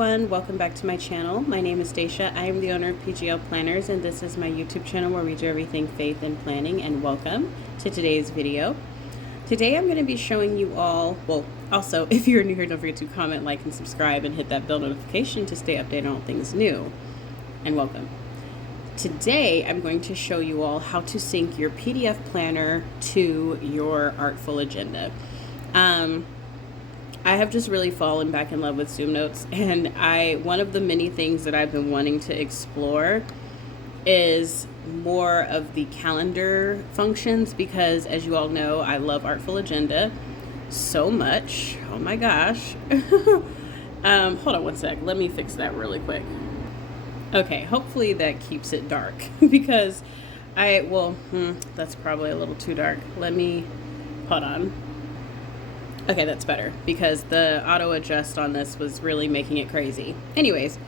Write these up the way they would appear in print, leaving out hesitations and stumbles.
everyone, welcome back to my channel. My name is Daisha. I am the owner of PGL Planners, and this is my YouTube channel where we do everything faith and planning. And welcome to today's video. Today I'm going to be showing you all, well, also if you're new here, don't forget to comment, like, and subscribe, and hit that bell notification to stay updated on all things new. And welcome. Today I'm going to show you all how to sync your PDF planner to your Artful agenda. I have just really fallen back in love with Zoom Notes, and one of the many things that I've been wanting to explore is more of the calendar functions, because as you all know, I love Artful Agenda so much. Oh my gosh. Hold on one sec. Let me fix that really quick. Okay, hopefully that keeps it dark because that's probably a little too dark. Hold on. Okay, that's better because the auto adjust on this was really making it crazy. Anyways,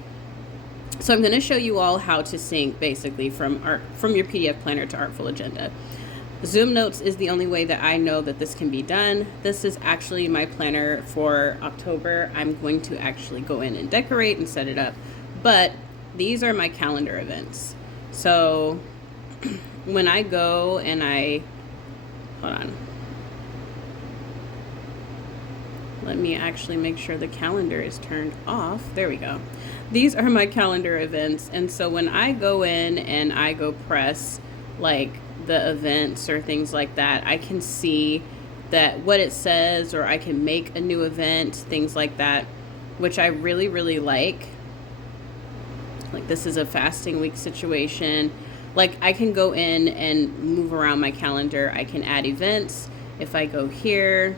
so I'm going to show you all how to sync basically from your PDF planner to Artful Agenda. Zoom Notes is the only way that I know that this can be done. This is actually my planner for October. I'm going to actually go in and decorate and set it up, but these are my calendar events. So when I go and hold on. Let me actually make sure the calendar is turned off. There we go. These are my calendar events. And so when I go in and I go press like the events or things like that, I can see that what it says, or I can make a new event, things like that, which I really, really like. Like this is a fasting week situation. Like I can go in and move around my calendar. I can add events. If I go here,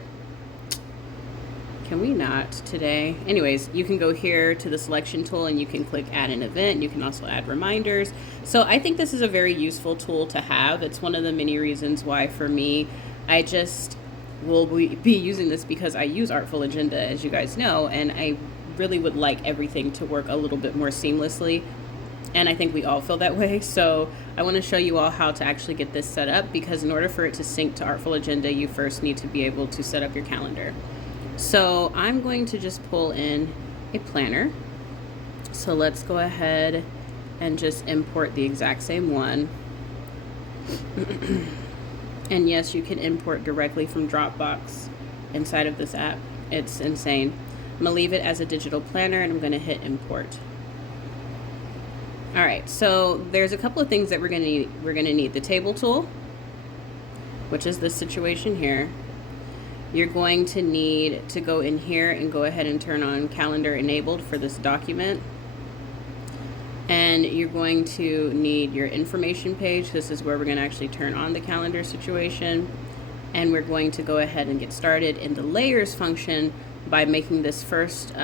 can we not today? Anyways, you can go here to the selection tool and you can click add an event. You can also add reminders. So I think this is a very useful tool to have. It's one of the many reasons why for me, I just will be using this because I use Artful Agenda, as you guys know, and I really would like everything to work a little bit more seamlessly. And I think we all feel that way. So I want to show you all how to actually get this set up, because in order for it to sync to Artful Agenda, you first need to be able to set up your calendar. So I'm going to just pull in a planner. So let's go ahead and just import the exact same one. And yes, you can import directly from Dropbox inside of this app. It's insane. I'm gonna leave it as a digital planner and I'm gonna hit import. All right, so there's a couple of things that we're gonna need. We're gonna need the table tool, which is this situation here. You're going to need to go in here and go ahead and turn on calendar enabled for this document. And you're going to need your information page. This is where we're going to actually turn on the calendar situation. And we're going to go ahead and get started in the layers function by making this first,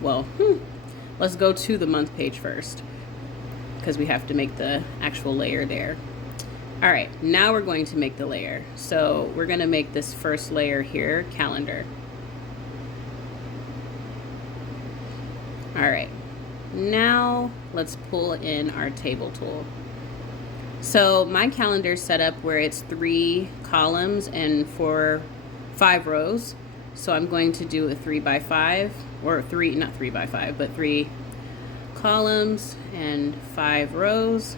let's go to the month page first, because we have to make the actual layer there. All right, now we're going to make the layer. So we're gonna make this first layer here, calendar. All right, now let's pull in our table tool. So my calendar is set up where it's 3 columns and 5 rows. So I'm going to do a 3x5, or not 3x5, but 3 columns and 5 rows.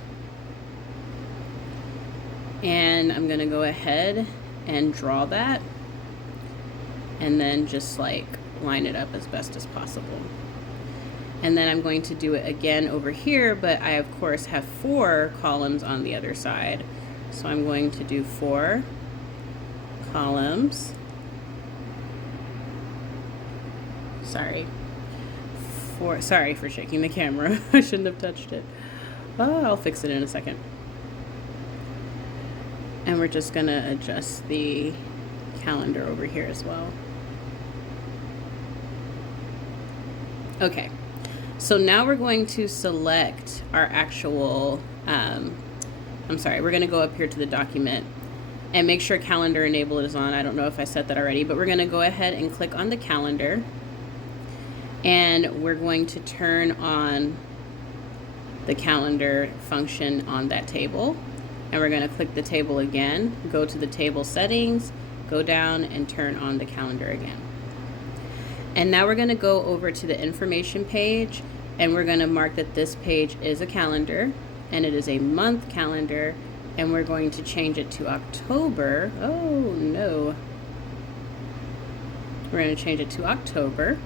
And I'm gonna go ahead and draw that and then just like line it up as best as possible. And then I'm going to do it again over here, but I of course have 4 columns on the other side. So I'm going to do 4 columns. Sorry for shaking the camera. I shouldn't have touched it. Oh, I'll fix it in a second. And we're just gonna adjust the calendar over here as well. Okay, so now we're going to select our actual, we're gonna go up here to the document and make sure calendar enabled is on. I don't know if I said that already, but we're gonna go ahead and click on the calendar, and we're going to turn on the calendar function on that table. And we're going to click the table again, go to the table settings, go down and turn on the calendar again. And now we're going to go over to the information page, and we're going to mark that this page is a calendar, and it is a month calendar, and we're going to change it to October. Oh no. We're going to change it to October.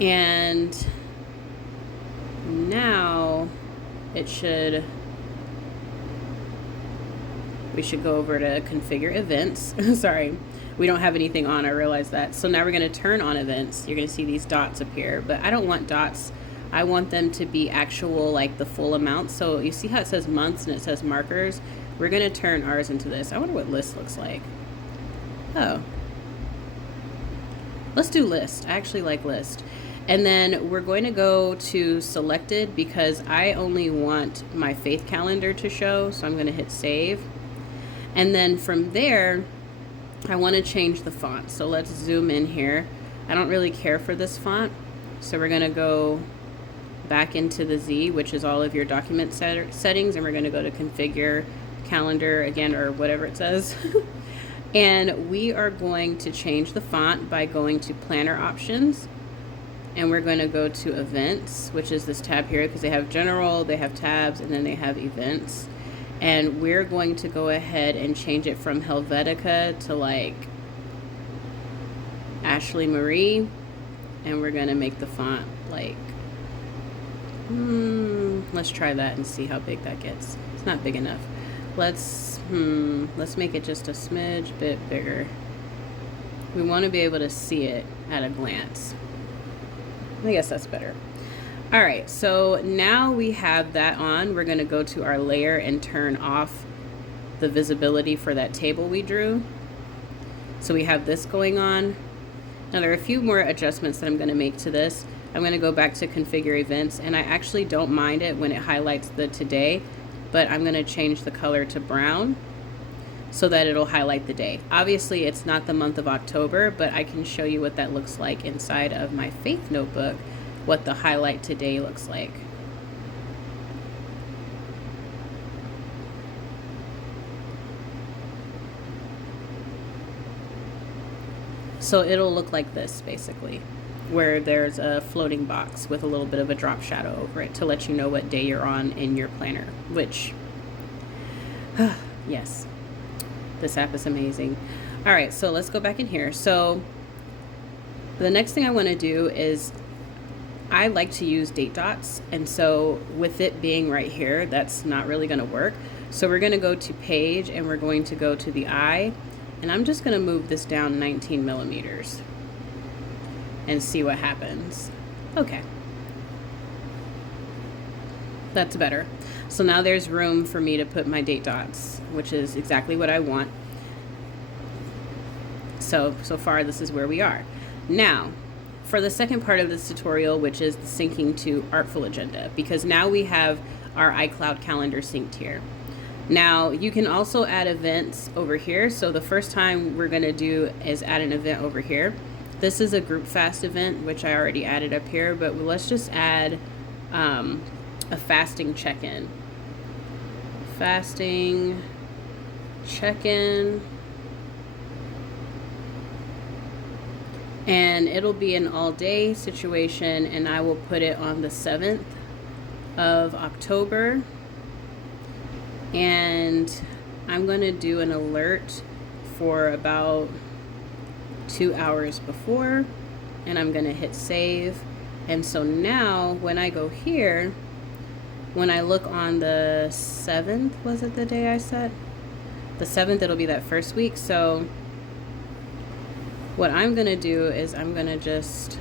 And now we should go over to configure events. Sorry, we don't have anything on, I realize that. So now we're going to turn on events. You're going to see these dots appear, but I don't want dots. I want them to be actual, like the full amount. So you see how it says months and it says markers? We're going to turn ours into this. I wonder what list looks like. Oh, let's do list. I actually like list. And then we're going to go to selected because I only want my faith calendar to show. So I'm going to hit save. And then from there, I want to change the font. So let's zoom in here. I don't really care for this font. So we're going to go back into the Z, which is all of your document settings. And we're going to go to configure calendar again, or whatever it says. And we are going to change the font by going to planner options. And we're going to go to events, which is this tab here, because they have general, they have tabs, and then they have events. And we're going to go ahead and change it from Helvetica to like Ashley Marie. And we're going to make the font like, let's try that and see how big that gets. It's not big enough. Let's make it just a smidge bit bigger. We want to be able to see it at a glance. I guess that's better. All right, so now we have that on. We're going to go to our layer and turn off the visibility for that table we drew. So we have this going on. Now there are a few more adjustments that I'm going to make to this. I'm going to go back to configure events, and I actually don't mind it when it highlights the today, but I'm going to change the color to brown so that it'll highlight the day. Obviously it's not the month of October, but I can show you what that looks like inside of my faith notebook, what the highlight today looks like. So it'll look like this basically, where there's a floating box with a little bit of a drop shadow over it to let you know what day you're on in your planner, which, yes, this app is amazing. All right, so let's go back in here. So the next thing I want to do is I like to use date dots. And so with it being right here, that's not really going to work. So we're going to go to page and we're going to go to the eye. And I'm just going to move this down 19 millimeters and see what happens. Okay. That's better. So now there's room for me to put my date dots, which is exactly what I want. So far this is where we are. Now, for the second part of this tutorial, which is the syncing to Artful agenda, because now we have our iCloud calendar synced here. Now, you can also add events over here. So the first time we're going to do is add an event over here. This is a group fast event, which I already added up here, but let's just add a fasting check-in. Fasting check-in. And it'll be an all-day situation, and I will put it on the 7th of October. And I'm going to do an alert for about 2 hours before, and I'm going to hit save. And so now when I go here, when I look on the 7th, was it the day I set? The 7th, it'll be that first week. So what I'm going to do is I'm going to just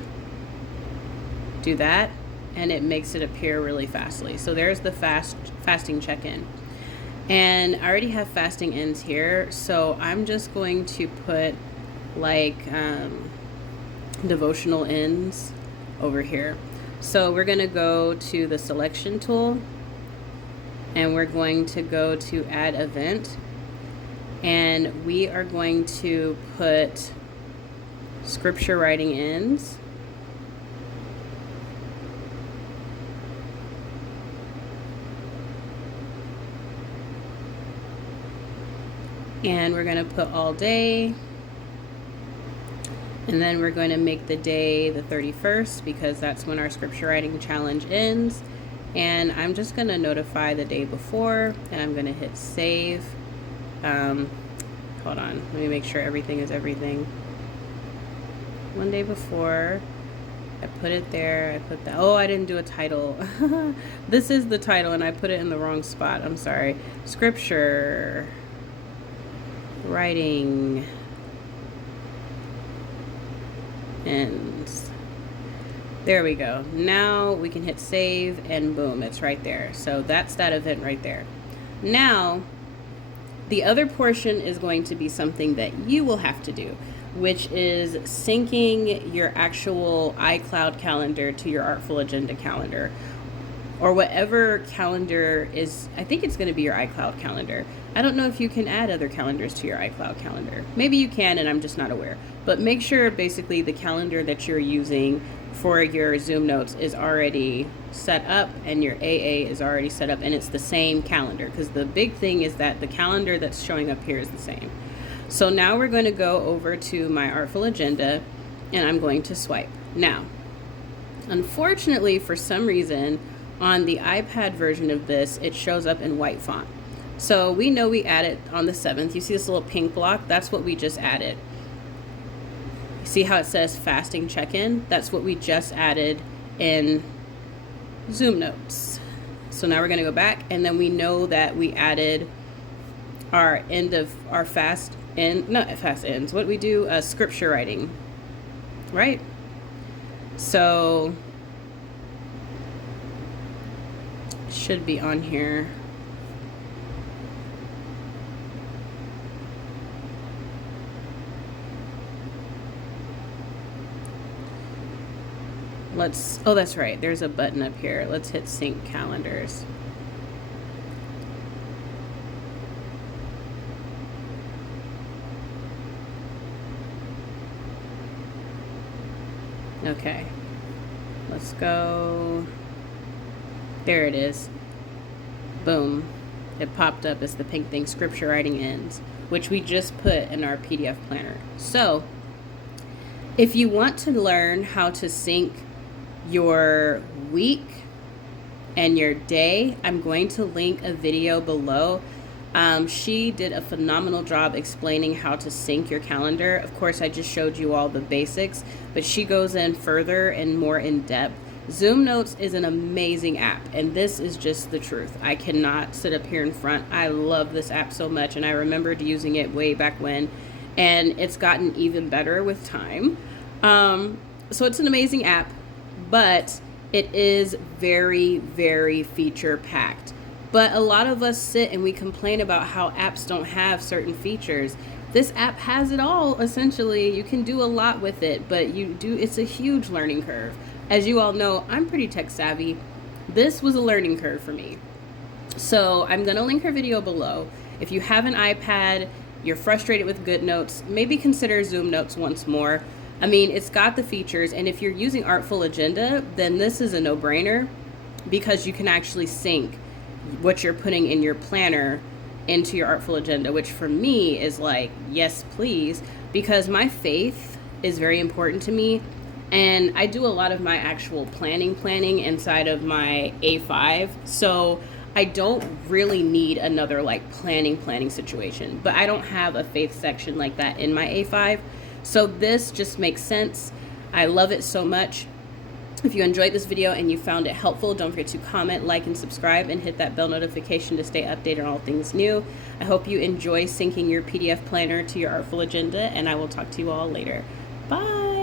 do that, and it makes it appear really fastly. So there's the fasting check-in. And I already have fasting ends here, so I'm just going to put like devotional ends over here. So we're going to go to the selection tool, and we're going to go to add event, and we are going to put scripture writing ends. And we're going to put all day. And then we're going to make the day the 31st because that's when our scripture writing challenge ends. And I'm just going to notify the day before, and I'm going to hit save. Hold on, let me make sure everything is everything. One day before, I put it there. I put that. Oh, I didn't do a title. This is the title, and I put it in the wrong spot. I'm sorry. Scripture writing ends. There we go. Now we can hit save, and boom, it's right there. So that's that event right there. Now, the other portion is going to be something that you will have to do, which is syncing your actual iCloud calendar to your Artful Agenda calendar, or whatever calendar is. I think it's going to be your iCloud calendar. I don't know if you can add other calendars to your iCloud calendar. Maybe you can, and I'm just not aware. But make sure basically the calendar that you're using for your Zoom notes is already set up, and your AA is already set up, and it's the same calendar, because the big thing is that the calendar that's showing up here is the same. So now we're going to go over to my Artful Agenda, and I'm going to swipe. Now, unfortunately, for some reason, on the iPad version of this, it shows up in white font. So we know we added on the 7th. You see this little pink block? That's what we just added. See how it says fasting check-in? That's what we just added in Zoom notes. So now we're going to go back, and then we know that we added our end of our fast end, not fast ends. What we do, scripture writing, right? So it should be on here. Oh, that's right. There's a button up here. Let's hit sync calendars. Okay. Let's go. There it is. Boom. It popped up as the pink thing, scripture writing ends, which we just put in our PDF planner. So if you want to learn how to sync your week and your day, I'm going to link a video below. She did a phenomenal job explaining how to sync your calendar. Of course, I just showed you all the basics, but she goes in further and more in depth. Zoom Notes is an amazing app, and this is just the truth. I cannot sit up here in front. I love this app so much, and I remembered using it way back when, and it's gotten even better with time. So it's an amazing app, but it is very, very feature packed. But a lot of us sit and we complain about how apps don't have certain features. This app has it all, essentially. You can do a lot with it, but it's a huge learning curve. As you all know, I'm pretty tech savvy. This was a learning curve for me. So I'm gonna link her video below. If you have an iPad, you're frustrated with GoodNotes, maybe consider Zoom Notes once more. I mean, it's got the features, and if you're using Artful Agenda, then this is a no-brainer, because you can actually sync what you're putting in your planner into your Artful Agenda, which for me is like, yes, please, because my faith is very important to me, and I do a lot of my actual planning inside of my A5, so I don't really need another like planning situation, but I don't have a faith section like that in my A5. So this just makes sense. I love it so much. If you enjoyed this video and you found it helpful, don't forget to comment, like, and subscribe, and hit that bell notification to stay updated on all things new. I hope you enjoy syncing your PDF planner to your Artful Agenda, and I will talk to you all later. Bye.